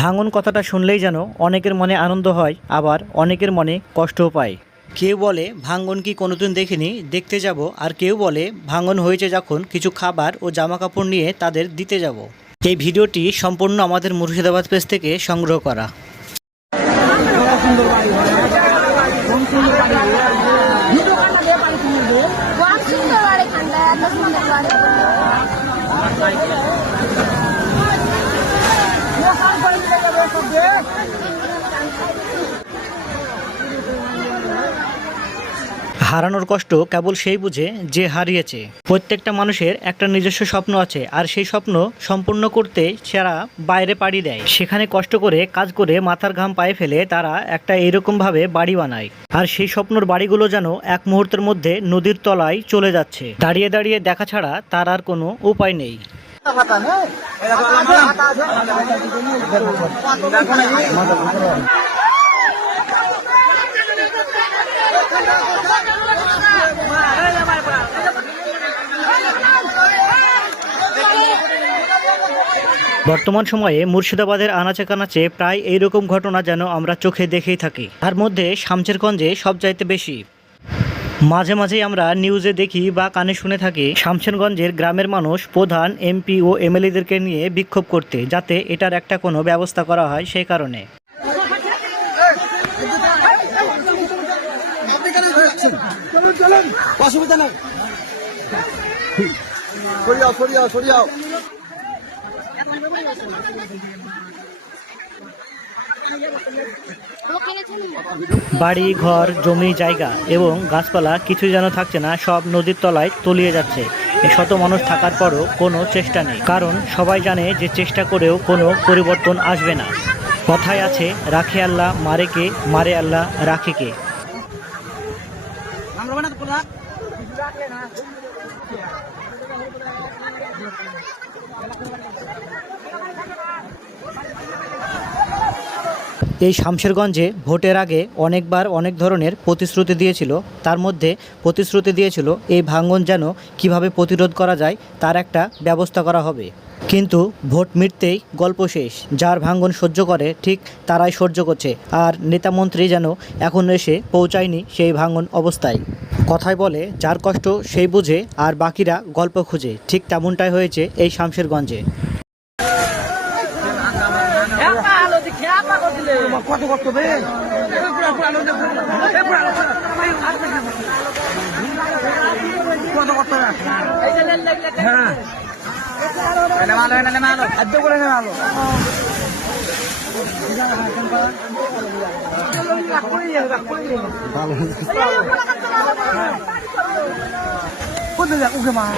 ভাঙন কথাটা শুনলেই যেন অনেকের মনে আনন্দ হয়, আবার অনেকের মনে কষ্টও পায়। কেউ বলে ভাঙন কি কোনোদিন দেখিনি, দেখতে যাব। আর কেউ বলে ভাঙন হয়েছে যখন কিছু খাবার ও জামা কাপড় নিয়ে তাদের দিতে যাব। এই ভিডিওটি সম্পূর্ণ আমাদের মুর্শিদাবাদ পেজ থেকে সংগ্রহ করা। হারানোর কষ্ট কেবল সেই বুঝে যে হারিয়েছে। প্রত্যেকটা মানুষের একটা নিজস্ব স্বপ্ন আছে, আর সেই স্বপ্ন সম্পূর্ণ করতে যারা বাইরে পাড়ি দেয়, সেখানে কষ্ট করে কাজ করে মাথার ঘাম পায়ে ফেলে তারা একটা এইরকম ভাবে বাড়ি বানায়। আর সেই স্বপ্নর বাড়িগুলো যেন এক মুহূর্তের মধ্যে নদীর তলায় চলে যাচ্ছে। দাঁড়িয়ে দাঁড়িয়ে দেখা ছাড়া তার আর কোনো উপায় নেই। বর্তমান সময়ে মুর্শিদাবাদের আনাচে কানাচে প্রায় এইরকম ঘটনা যেন আমরা চোখে দেখেই থাকি। তার মধ্যে শামশেরগঞ্জে সবচাইতে বেশি। মাঝে মাঝেই আমরা নিউজে দেখি বা কানে শুনে থাকি শামশেরগঞ্জের গ্রামের মানুষ প্রধান, এমপি ও এমএলএদেরকে নিয়ে বিক্ষোভ করতে, যাতে এটার একটা কোনো ব্যবস্থা করা হয় সেই কারণে। অসুবিধা নেই, সরিয়াও সরিয়াও সরিয়াও। বাড়ি ঘর জমি জায়গা এবং গাছপালা কিছু যেন থাকছে না, সব নদীর তলায় তলিয়ে যাচ্ছে। শত মানুষ থাকার পরও কোনো চেষ্টা নেই, কারণ সবাই জানে যে চেষ্টা করেও কোনো পরিবর্তন আসবে না। কথায় আছে, রাখে আল্লাহ মারে কে, মারে আল্লাহ রাখে কে। এই শামশেরগঞ্জে ভোটের আগে অনেকবার অনেক ধরনের প্রতিশ্রুতি দিয়েছিল। তার মধ্যে প্রতিশ্রুতি দিয়েছিল এই ভাঙন যেন কিভাবে প্রতিরোধ করা যায় তার একটা ব্যবস্থা করা হবে। কিন্তু ভোট মিটতেই গল্প শেষ। যার ভাঙন সহ্য করে ঠিক তারাই সহ্য করছে, আর নেতামন্ত্রী যেন এখন এসে পৌঁছায়নি সেই ভাঙন অবস্থায়। কথায় বলে যার কষ্ট সেই বুঝে, আর বাকিরা গল্প খুঁজে। ঠিক তেমনটাই হয়েছে এই শামশেরগঞ্জে। কত কষ্ট বে কত কষ্ট। হ্যাঁ খাদ্য করে নেওয়া আলো।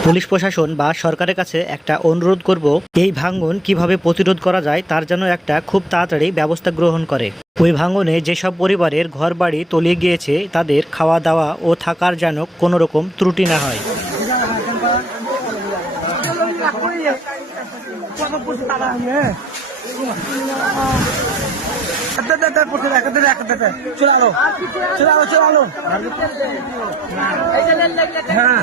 পুলিশ প্রশাসন বা সরকারের কাছে একটা অনুরোধ করব, এই ভাঙন কিভাবে প্রতিরোধ করা যায় তার জন্য একটা খুব তাড়াতাড়ি ব্যবস্থা গ্রহণ করে। ওই ভাঙনে যেসব পরিবারের ঘর বাড়ি তলিয়ে গিয়েছে তাদের খাওয়া দাওয়া ও থাকার যেন কোনো রকম ত্রুটি না হয়। হ্যাঁ